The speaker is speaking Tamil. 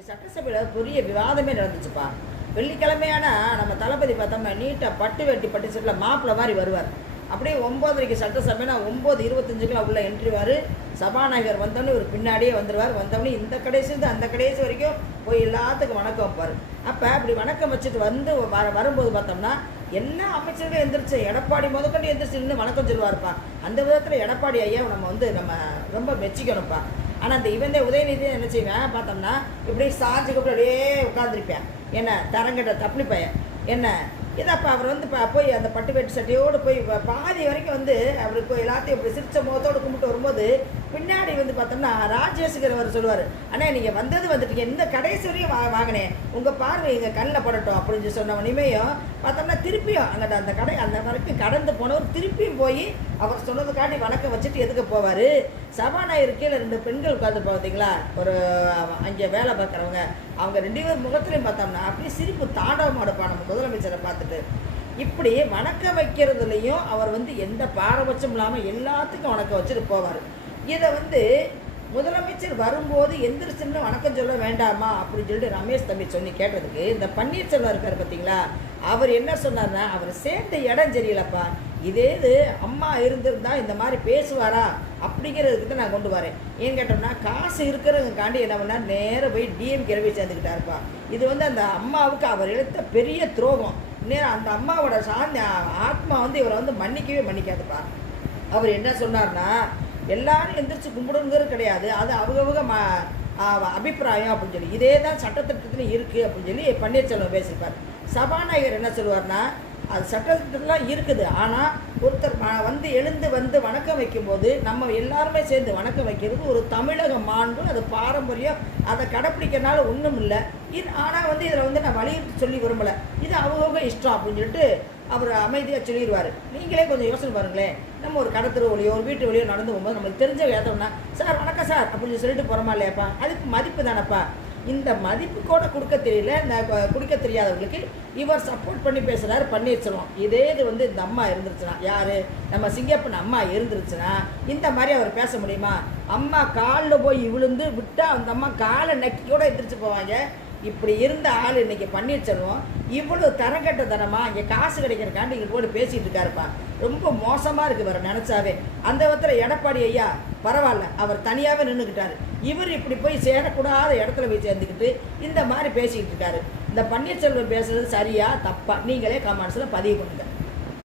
இன்னைக்கு சட்டசபையில் பெரிய விவாதமே நடந்துச்சுப்பா. வெள்ளிக்கிழமையானா நம்ம தளபதி பார்த்தோம்னா நீட்டாக பட்டு வெட்டி பட்டு செட்டில் மாப்பிள்ளை மாதிரி வருவார். அப்படியே 9:30க்கு சட்டசபைனா 9:25க்குலாம் உள்ள என்ட்ரிவார். சபாநாயகர் வந்தோடனே ஒரு பின்னாடியே வந்துடுவார். வந்தோடனே இந்த கடைசிலேருந்து அந்த கடைசி வரைக்கும் போய் எல்லாத்துக்கும் வணக்கம் வைப்பார். அப்போ அப்படி வணக்கம் வச்சுட்டு வந்து வரும்போது பார்த்தோம்னா எல்லா அமைச்சர்களும் எந்திரிச்சு எடப்பாடி முதற்கொண்டு எந்திரிச்சு நின்று வணக்கம் சொல்லுவார்ப்பா. அந்த விதத்தில் எடப்பாடி ஐயா நம்ம ரொம்ப மெச்சிக்கணும்ப்பா. ஆனால் அந்த இவந்தே உதயநிதி என்ன செய்வேன் பார்த்தோம்னா இப்படி சாஞ்சுக்கு அப்படியே உட்காந்துருப்பேன். என்ன தரங்கிட்ட தப்பி பையன் என்ன இதாப்பா அவர் வந்து போய் அந்த பட்டு வெட்டு சட்டையோடு போய் பாதி வரைக்கும் வந்து அவருக்கு எல்லாத்தையும் இப்படி சிரிச்ச முகத்தோடு கும்பிட்டு வரும்போது பின்னாடி வந்து பார்த்தோம்னா ராஜேஷ்கிறவர் சொல்லுவார், அண்ணா நீங்கள் வந்துட்டீங்க, இந்த கடைசி வரையும் வாங்கினேன், உங்கள் பார்வை எங்கள் கண்ணில் படட்டும் அப்படின்னு சொன்னவனையுமேயும் பார்த்தோம்னா திருப்பியும் அங்கிட்ட அந்த வரைக்கும் கடந்து போனவர் திருப்பியும் போய் அவர் சொன்னதுக்காண்டி வணக்கம் வச்சுட்டு எதுக்கு போவார். சபாநாயகர் கீழே 2 பெண்கள் உட்காந்துருப்பா பார்த்தீங்களா, ஒரு அங்கே வேலை பார்க்குறவங்க, அவங்க 2 பேர் முகத்துலையும் பார்த்தோம்னா அப்படியே சிரிப்பு தாண்டவம் ஆடுப்பா நம்ம முதலமைச்சரை பார்த்துட்டு. இப்படி வணக்கம் வைக்கிறதுலையும் அவர் வந்து எந்த பாரபட்சம் இல்லாமல் எல்லாத்துக்கும் வணக்கம் வச்சுட்டு போவார். இதை வந்து முதலமைச்சர் வரும்போது எந்திரிச்சுன்னு வணக்கம் சொல்ல வேண்டாமா அப்படின்னு சொல்லிட்டு ரமேஷ் தம்பி சொல்லி கேட்டதுக்கு இந்த பன்னீர்செல்வம் இருக்கார் பார்த்தீங்களா, அவர் என்ன சொன்னார்னா அவர் சேர்ந்த இடம் சரியில்லைப்பா, இது அம்மா இருந்திருந்தா இந்த மாதிரி பேசுவாரா அப்படிங்கிறதுக்கு தான் நான் கொண்டு வரேன். ஏன் கேட்டோம்னா காசு இருக்கிறவங்காண்டி என்ன பண்ணால் நேராக போய் டிஎம்கே போய் சேர்ந்துக்கிட்டாருப்பா. இது வந்து அந்த அம்மாவுக்கு அவர் எடுத்த பெரிய துரோகம். நேரம் அந்த அம்மாவோட ஆத்மா வந்து இவரை வந்து மன்னிக்கவே மன்னிக்காதுப்பா. அவர் என்ன சொன்னார்னா எல்லாரும் எந்திரிச்சு கும்பிடுங்கிறது கிடையாது, அது அவங்க அபிப்பிராயம் அப்படின்னு சொல்லி இதே தான் சட்டத்திட்டத்தில் இருக்குது அப்படின்னு சொல்லி பன்னீர்செல்வம் பேசியிருப்பார். சபாநாயகர் என்ன சொல்லுவார்னா அது சட்டத்திட்டம்லாம் இருக்குது, ஆனால் ஒருத்தர் வந்து எழுந்து வணக்கம் வைக்கும்போது நம்ம எல்லாருமே சேர்ந்து வணக்கம் வைக்கிறது ஒரு தமிழக மாண்பு, அது பாரம்பரியம், அதை கடைப்பிடிக்கிறனால ஒன்றும் இல்லை. ஆனால் வந்து இதில் வந்து நான் வலியுறுத்தி சொல்லி விரும்பலை, இது அவங்க இஷ்டம் அப்படின்னு சொல்லிட்டு அவர் அமைதியாக சொல்லிடுவார். நீங்களே கொஞ்சம் யோசனை பாருங்களேன், நம்ம ஒரு கடத்தரு வழியோ ஒரு வீட்டு வழியோ நடந்து போகும்போது நம்மளுக்கு தெரிஞ்ச ஏற்றோம்னா சார் வணக்கம் சார் அப்படின்னு சொல்லிட்டு போகிறோமா இல்லையாப்பா, அதுக்கு மதிப்பு தானேப்பா. இந்த மதிப்பு கூட கொடுக்க தெரியல, இந்த கொடுக்க தெரியாதவங்களுக்கு இவர் சப்போர்ட் பண்ணி பேசுகிறாரு பன்னீர்செல்வம். இதே இது வந்து இந்த அம்மா இருந்துருச்சுன்னா, யார் நம்ம சிங்கப்பன் அம்மா இருந்துருச்சுன்னா இந்த மாதிரி அவர் பேச முடியுமா? அம்மா காலில் போய் விழுந்து விட்டால் அந்த அம்மா காலை நக்கி கூட எந்திரிச்சு போவாங்க. இப்படி இருந்த ஆள் இன்னைக்கு பன்னீர்செல்வம் இவ்வளோ தரங்கட்டத்தனமாக இங்கே காசு கிடைக்கிறக்காண்டி இங்கே போட்டு பேசிகிட்டு இருக்காருப்பா. ரொம்ப மோசமாக இருக்குது வர நினச்சாவே. அந்த விதத்தில் எடப்பாடி ஐயா பரவாயில்ல, அவர் தனியாகவே நின்றுக்கிட்டாரு. இவர் இப்படி போய் சேரக்கூடாத இடத்துல போய் சேர்ந்துக்கிட்டு இந்த மாதிரி பேசிக்கிட்டு இருக்காரு. இந்த பன்னீர்செல்வம் பேசுறது சரியா தப்பா நீங்களே கமெண்ட்ஸில் பதிவு பண்ணுங்க.